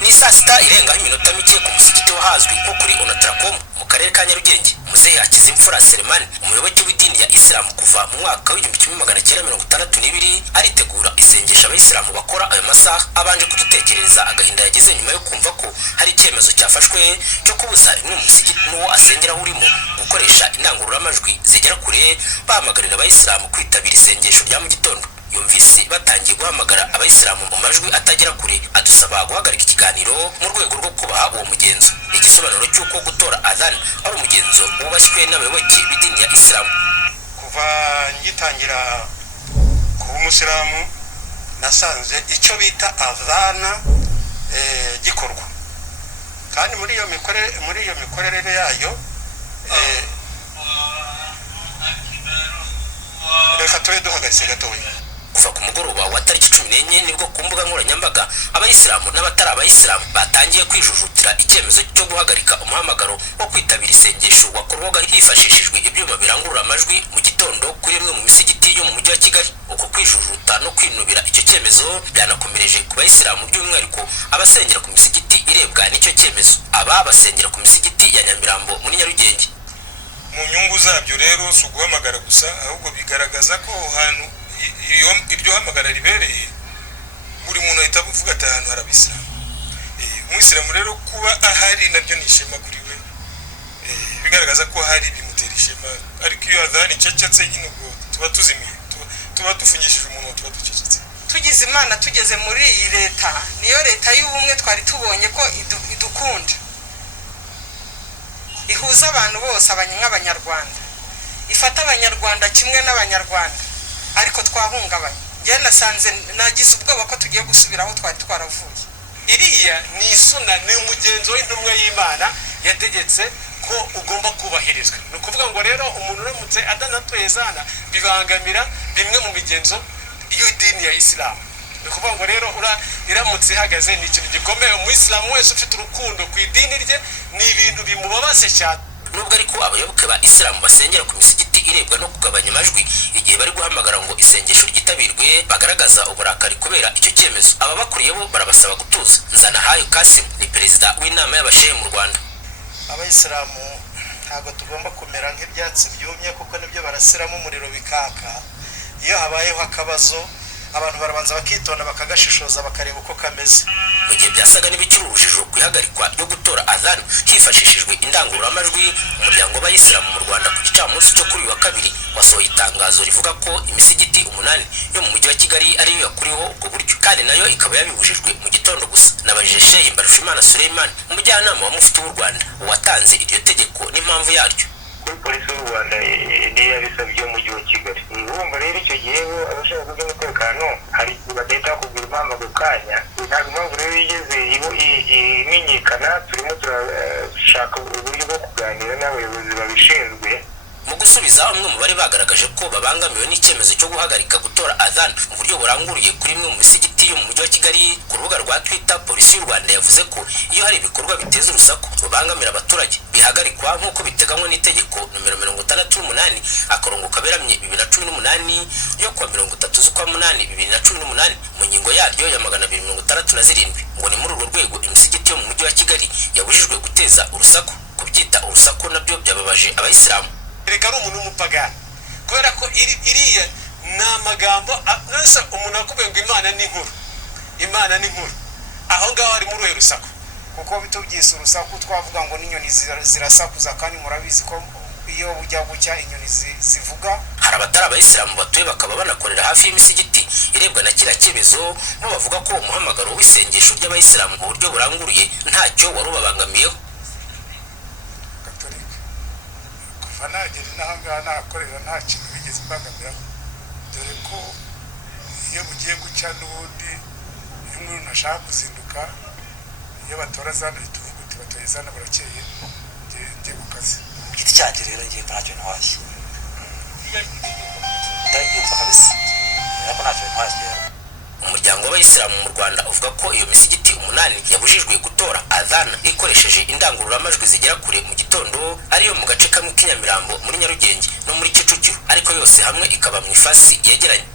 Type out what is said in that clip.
Ni saa sita irengaho iminota mike ku musigiti wahazwi nko kuri Onatracom mu karere ka Nyarugenge. Muzehe Hakizimfura Selemani, umuyoboke w'idini ya Isilamu kuva mu mwaka w'1962, aritegura isengesho abayisilamu bakora ayo masaha. Abanje kudutekereza agahinda yagize nyuma yo kumva ko hari icyemezo cyafashwe cyo kubuza imwe mu musigiti n'uwo asengeraho urimo gukoresha indangururamajwi zigera kure bahamagarira abayisilamu kwitabira isengesho rya mu gitondo. Yumvise batangiye guhamagara abayisilamu mu majwi atagera kure, adusaba guhagarika ikiganiro mu rwego rwo kubaha uwo mugenzo. Igisobanuro cy'uko gutora adhan ari umugenzo wubashywe n'abayoboke b'idini ya Isilamu. Kuva ngitangira kuba umusilamu nasanze icyo bita adhana gikorwa, kandi muri iyo mikorere yayo reka tube duhagaritse gatoya. Kuva ku mugoroba wa tariki 14 nibwo ku mbuga nkoranyambaga abayisilamu n'abatari abayisilamu batangiye kwijujutira icyemezo cyo guhagarika umuhamagaro wo kwitabira isengesho wakorwaga hifashishijwe ibyuma birangurura amajwi mu gitondo kuri imwe mu misigiti yo mu mujyi wa Kigali. Uko kwijujuta no kwinubira icyo cyemezo byanakomereje ku bayisilamu by'umwihariko abasengera ku misigiti irebwa n'icyo cyemezo. Aba basengera ku misigiti ya Nyamirambo muri Nyarugenge. Mu nyungu zabyo rero si uguhamagara gusa, ahubwo bigaragaza ko hantu iryo hamagara ribereye buri muntu ahita avuga ati ahantu harabisa. Umuyisilamu rero kuba ahari nabyo ni ishema kuri we, bigaragaza ko hari bimutera ishema. Ariko iyo adhani cecetse nyine ubwo tuba tuzimiye, tuba dufungishije umuntu, tuba ducecetse. Tugize Imana tugeze muri iyi leta, niyo leta y'ubumwe twari tubonye ko idukunda, ihuza abantu bose nk'abanyarwanda, ifata abanyarwanda kimwe n'abanyarwanda, ariko twahungabanye. Njye nasanze nagize ubwoba ko tugiye gusubira aho twari twaravuye. Iriya ni isuna, ni umugenzo w'intumwa y'Imana yategetse ko ugomba kubahirizwa. Ni ukuvuga ngo rero umuntu uramutse adanatoye zana bibangamira bimwe mu migenzo y'idini ya Isilamu. Ni ukuvuga ngo rero iramutse ihagaze ni ikintu gikomeye. Umuyisilamu wese ufite urukundo ku idini rye ni ibintu bimubabaze cyane. Nubwo ariko abayoboke ba Isilamu basengera ku misigiti irebwa no kugabanya amajwi igihe bari guhamagara ngo isengesho ryitabirwe, bagaragaza uburakari kubera icyo cyemezo. Aba bakuriye bo barabasaba gutuza. Nzanahayo Kasim ni perezida w'inama y'abashehe mu Rwanda. Abayisilamu ntabwo tugomba kumera nk'ibyatsi byumye, kuko nibyo barasiramo umuriro bikaka. Iyo habayeho akabazo abantu barabanza bakitonda bakagashishoza bakareba uko kameze. Mu gihe byasaga n'ibiciro urujijo ku ihagarikwa ryo gutora adhan hifashishijwe indangururamajwi, umuryango w'abayisilamu mu Rwanda ku gicamunsi cyo kuri wa kabiri wasohoye itangazo rivuga ko imisigiti 8 yo mu mujyi wa Kigali ariyo yakuriho ubwo buryo, kandi nayo ikaba yabibujijwe mu gitondo gusa. Nabajije Sheikh Mbarushimana Suleiman, umujyanama wa Mufti w'u Rwanda, watanze iryo tegeko n'impamvu yaryo. Polisi y'u Rwanda niyo yabisabye umujyi wa Kigali. Urumva rero icyo gihe abashaka umutekano hari bagahita kugura impamvu ako kanya. Ntabwo impamvu rero yigeze imenyekana. Turimo turashaka uburyo bwo kuganira n'abayobozi babishinzwe. Mu gusubiza umwe mu bari bagaragaje ko babangamiwe n'icyemezo cyo guhagarika gutora adhan mu buryo buranguriye kuri imwe mu misigiti yo mu mujyi wa Kigali, ku rubuga rwa Twitter, polisi y'u Rwanda yavuze ko iyo hari ibikorwa biteza urusaku rubangamira abaturage bihagarikwa nk'uko biteganywa n'itegeko nomero 68 akarongo kaberamye 2018 yo kuwa 30 z'ukwa 8 2018 mu ngingo yaryo ya 267, ngo ni muri urwo rwego imisigiti yo mu mujyi wa Kigali yabujijwe guteza urusaku. Kubyita urusaku nabyo byababaje abayisilamu. Reka ari umuntu w'umupagani, kubera ko iriya ni amagambo nasa umuntu akubwiye ngo Imana ni nkuru, Imana ni nkuru, aho ngaho ari muri urusaku. Kuko bitubyise urusaku twavuga ngo n'inyoni zirasakuza, kandi murabizi ko iyo bujya gucya inyoni zivuga. Hari abatari abayisilamu batuye bakaba banakorera hafi y'imisigiti irebwa na kiriya cyemezo, bo bavuga ko umuhamagaro w'isengesho ry'abayisilamu mu buryo buranguriye ntacyo wari ubabangamiyeho. Nagera n'ahangaha nahakorera nta kintu bigeze mbangamiraho, dore ko iyo bugiye gucya n'ubundi inkuru nashaka kuzinduka, iyo batora zana tuvuga uti batoye zana barakeye njye ku kazi. Giti cyanjye rero ngiye ntacyo ntwaye, ndabyumva kabisa, ariko ntacyo ntwaye. Umuryango w'abayisilamu mu Rwanda uvuga ko iyo misigiti 8 yabujijwe gutora adhan ikoresheje indangururamajwi zigera kure mu gitondo, ariyo mu gace kamwe k'Inyamirambo muri Nyarugenge no muri Kicukiro, ariko yose hamwe ikaba mu ifasi yegeranye.